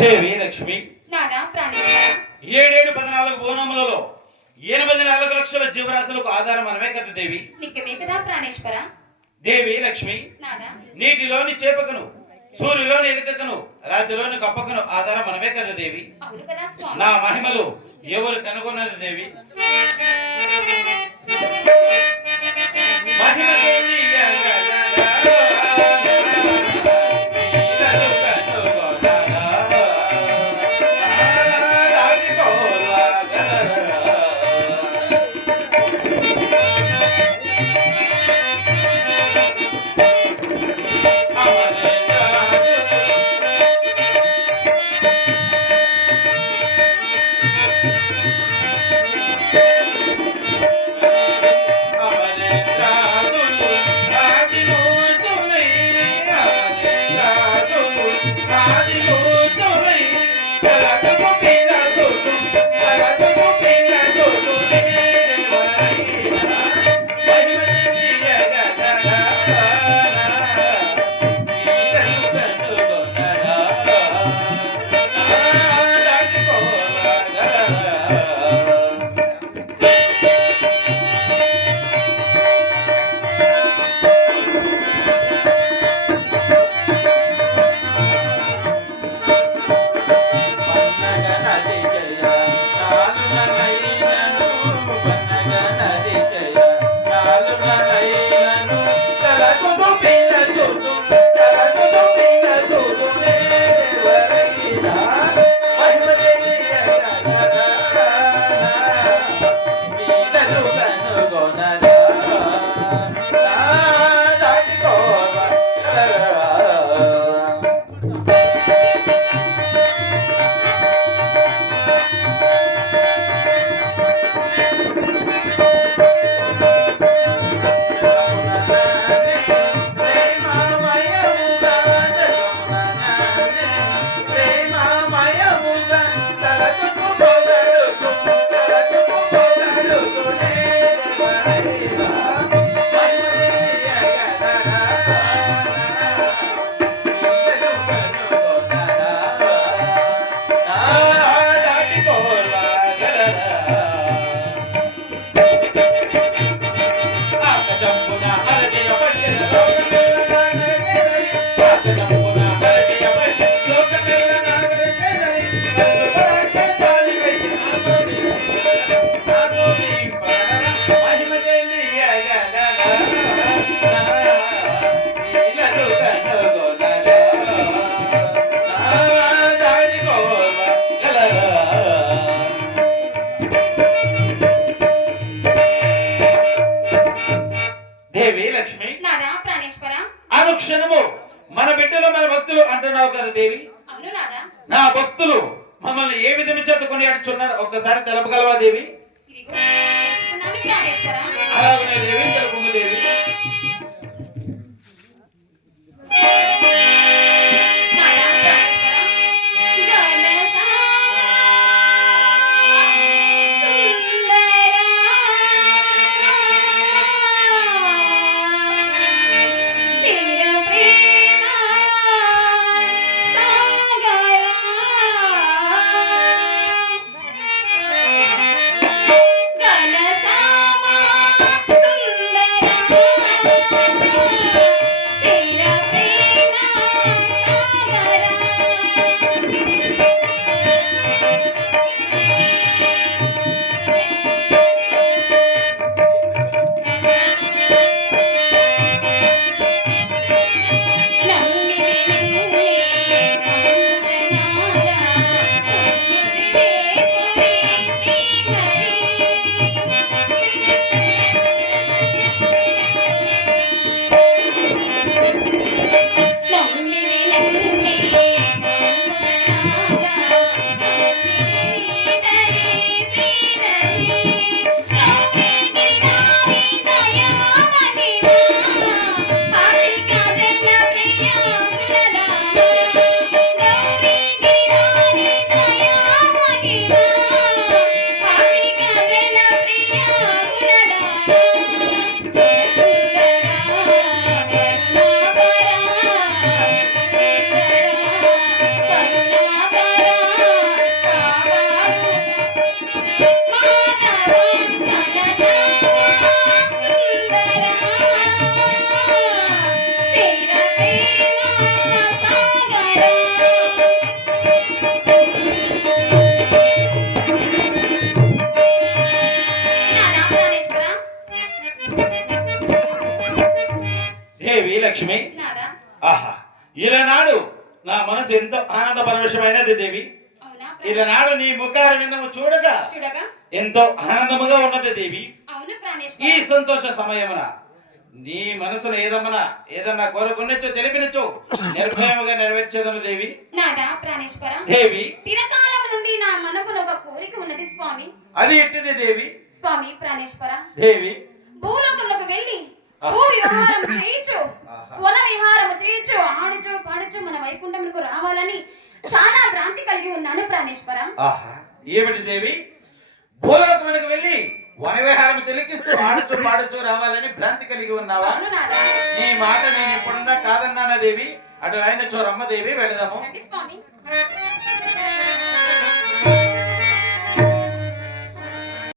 దేవి లక్ష్మి నాదా ప్రాణేశ్వర 14 బోనములలో 84 లక్షల జీవరాశులకు ఆధారం మనమే కదా దేవి. నిక్కమే కదా ప్రాణేశ్వర. దేవి లక్ష్మి నాదా నీటిలోని చేపకను, సూర్యులోని ఎలుకకను, రాత్రిలోని కప్పకను ఆధారం మనమే కదా దేవి. అవును కదా స్వామి. నా మహిమలు ఎవరు కనుగొన్నది దేవి? మహిమ అనుక్షణము మన బిడ్డలు మన భక్తులు అంటున్నావు కదా దేవి. అవును నాదా. నా భక్తులు మమ్మల్ని ఏ విధము చేత కొనియాడుచున్నారు ఒక్కసారి తెలపగలవా దేవి? అలాగే దేవి తెలుపు దేవి. దేవి లక్ష్మి. నాదా ఆహా, ఈనాడు నా మనసు ఎంతో ఆనంద పరవశమైనది దేవి. అవునా ఈనాడు నీ ముఖారవిందము చూడగా చూడగా ఎంతో ఆనందముగా ఉన్నది దేవి. అవును ఈ ప్రాణేశ్వర సంతోష సమయమున నీ మనసును ఏదన్నా కోరుకున్నచో తెలిపినచో నిర్భయముగా నెరవేర్చేదను దేవి. నాదా ప్రాణేశ్వర దేవి, తిరకాలం నుండి నా మనకును ఒక కోరిక ఉన్నది స్వామి. అది ఎట్టిది దేవి? స్వామి ప్రాణేశ్వర దేవి, భూలోకంలోకి వెళ్ళి భూ విహారం చేయొచ్చు, వన విహారం చేయొచ్చు, ఆడుచు పాడుచు మన వైకుంఠములకు రావాలని చాలా భ్రాంతి కలిగి ఉన్నాను ప్రాణేశ్వర. ఆహా, ఏమిటి దేవి? భూలోకమునకు వెళ్ళి వనవిహారం తిలకిస్తూ ఆడుచు పాడుచు రావాలని భ్రాంతి కలిగి ఉన్నావా? అవును నాదా. నీ మాట నేను ఎప్పుడున్నా కాదన్నానా దేవి? అటు ఆయన చోరమ్మ దేవి, వెళదాము. రండి స్వామి.